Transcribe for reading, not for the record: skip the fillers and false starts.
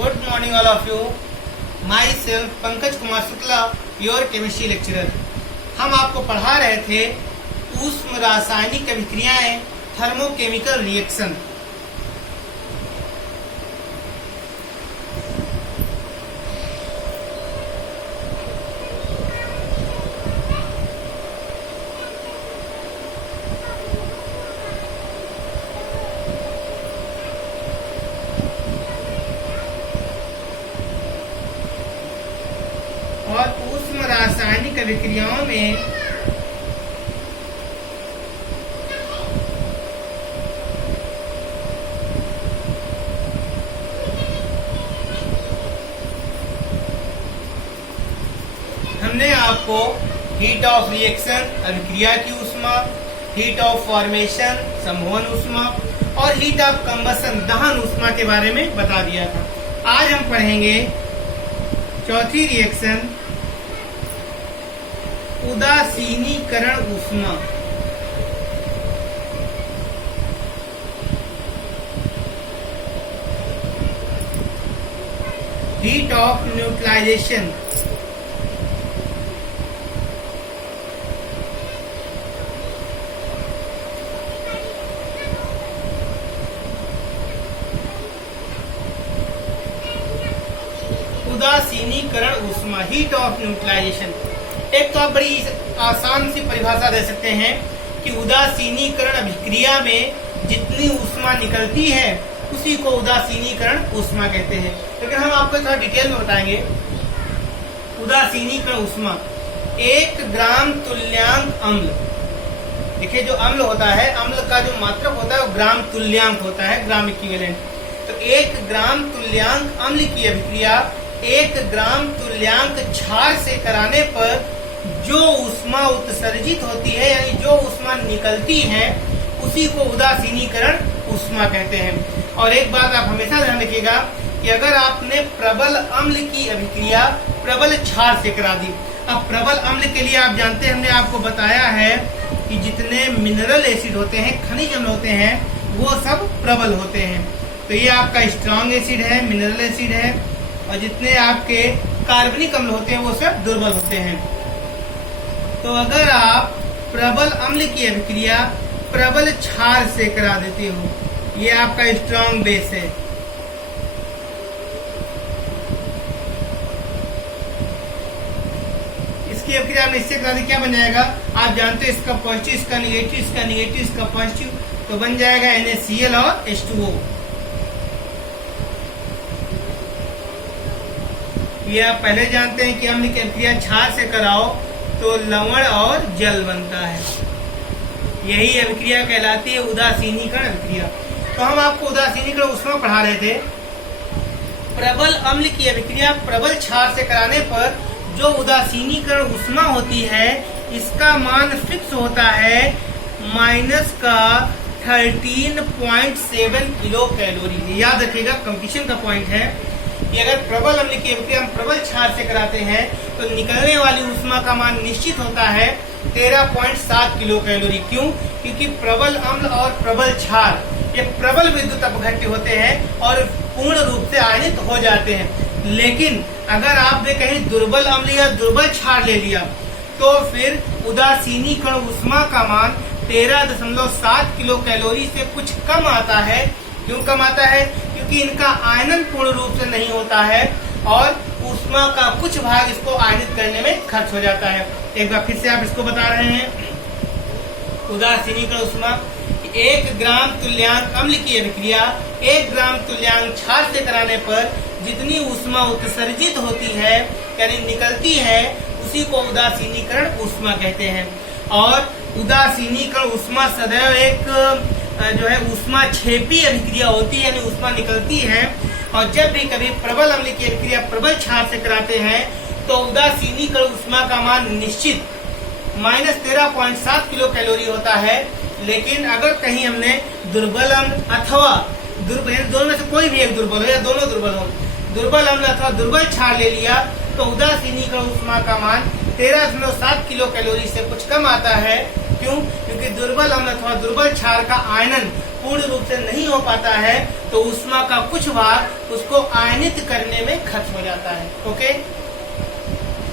Good morning all of you. My self Pankaj Kumar Shukla, your chemistry lecturer. हम आपको पढ़ा रहे थे ऊष्म रासायनिक अभिक्रियाएं, थर्मोकेमिकल रिएक्शन। और ऊष्म रासायनिक अभिक्रियाओं में हमने आपको हीट ऑफ रिएक्शन अभिक्रिया की ऊष्मा, हीट ऑफ फॉर्मेशन संवहन ऊष्मा और हीट ऑफ कंबशन दहन ऊष्मा के बारे में बता दिया था। आज हम पढ़ेंगे चौथी रिएक्शन, उदासीनीकरण ऊष्मा। Heat of neutralisation. उदासीनीकरण ऊष्मा, हीट ऑफ न्यूट्रलाइजेशन। एक तो आप बड़ी आसान सी परिभाषा दे सकते हैं कि उदासीनीकरण अभिक्रिया में जितनी ऊष्मा निकलती है उसी को उदासीनीकरण ऊष्मा कहते हैं। लेकिन हम आपको थोड़ा डिटेल में बताएंगे। उदासीनीकरण ऊष्मा, 1 ग्राम तुल्यांक अम्ल। देखिए जो अम्ल होता है, अम्ल का जो मात्रक होता है वो ग्राम तुल्यांक होता है, ग्राम इक्विवेलेंट। तो 1 ग्राम तुल्यांक अम्ल की अभिक्रिया 1 ग्राम तुल्यांक क्षार से कराने पर जो ऊष्मा उत्सर्जित होती है, यानी जो ऊष्मा निकलती है, उसी को उदासीनीकरण ऊष्मा कहते हैं। और एक बात आप हमेशा ध्यान रखिएगा कि अगर आपने प्रबल अम्ल की अभिक्रिया प्रबल क्षार से करा दी। अब प्रबल अम्ल के लिए आप जानते हैं, हमने आपको बताया है कि जितने मिनरल एसिड होते हैं, खनिज अम्ल होते हैं, वो सब प्रबल होते हैं। तो ये आपका स्ट्रॉन्ग एसिड है, मिनरल एसिड है, और जितने आपके कार्बनिक अम्ल होते हैं वो सब दुर्बल होते हैं। तो अगर आप प्रबल अम्ल की अभिक्रिया प्रबल क्षार से करा देते हो, ये आपका स्ट्रॉन्ग बेस है। इसकी अभिक्रिया में इससे करा दी, क्या बन जाएगा आप जानते हो, इसका पॉजिटिव, इसका निगेटिव, इसका निगेटिव, इसका पॉजिटिव, तो बन जाएगा NaCl और H2O। ये आप पहले जानते हैं कि अम्ल की अभिक्रिया क्षार से कराओ तो लवण और जल बनता है। यही अभिक्रिया कहलाती है उदासीनीकरण अभिक्रिया। तो हम आपको उदासीनीकरण ऊष्मा पढ़ा रहे थे। प्रबल अम्ल की अभिक्रिया प्रबल क्षार से कराने पर जो उदासीनीकरण ऊष्मा होती है, इसका मान फिक्स होता है -13.7 किलो कैलोरी। याद रखिएगा, कंपटीशन का पॉइंट है कि अगर प्रबल अम्ल की अभिक्रिया हम प्रबल क्षार से कराते हैं तो निकलने वाली ऊष्मा का मान निश्चित होता है 13.7 किलो कैलोरी। क्यों? क्योंकि प्रबल अम्ल और प्रबल क्षार ये प्रबल विद्युत अपघट्य होते हैं और पूर्ण रूप से आयनित हो जाते हैं। लेकिन अगर आपने कहीं दुर्बल अम्ल या दुर्बल क्षार ले लिया तो फिर उदासीनीकरण ऊष्मा का मान 13.7 किलो कैलोरी से कुछ कम आता है। क्यों कम आता है? क्योंकि इनका आयनन पूर्ण रूप से नहीं होता है और ऊष्मा का कुछ भाग इसको आयनित करने में खर्च हो जाता है। एक बार फिर से आप इसको बता रहे हैं। उदासीनीकरण ऊष्मा, 1 ग्राम तुल्यांक अम्ल की अभिक्रिया 1 ग्राम तुल्यांक क्षार से कराने पर जितनी ऊष्मा उत्सर्जित होती है, यानी निकलती है, उसी को उदासीनीकरण ऊष्मा कहते हैं। और उदासीनीकरण ऊष्मा सदैव एक जो है ऊष्मा क्षेपी अभिक्रिया होती है, यानी ऊष्मा निकलती है। और जब भी कभी प्रबल अम्ल की अभिक्रिया प्रबल क्षार से कराते हैं तो उदासीनीकरण ऊष्मा का मान निश्चित -13.7 किलो कैलोरी होता है। लेकिन अगर कहीं हमने दुर्बल अम्ल अथवा दोनों में से कोई भी एक दुर्बल हो या दोनों दुर्बल हो, दुर्बल अम्ल अथवा दुर्बल क्षार ले लिया तो उदासीनीकरण ऊष्मा का मान 13.7 किलो कैलोरी से कुछ कम आता है। क्यों? क्योंकि दुर्बल अम्ल अथवा दुर्बल क्षार का आयनन पूर्ण रूप से नहीं हो पाता है तो ऊष्मा का कुछ भाग उसको आयनित करने में खर्च हो जाता है। ओके।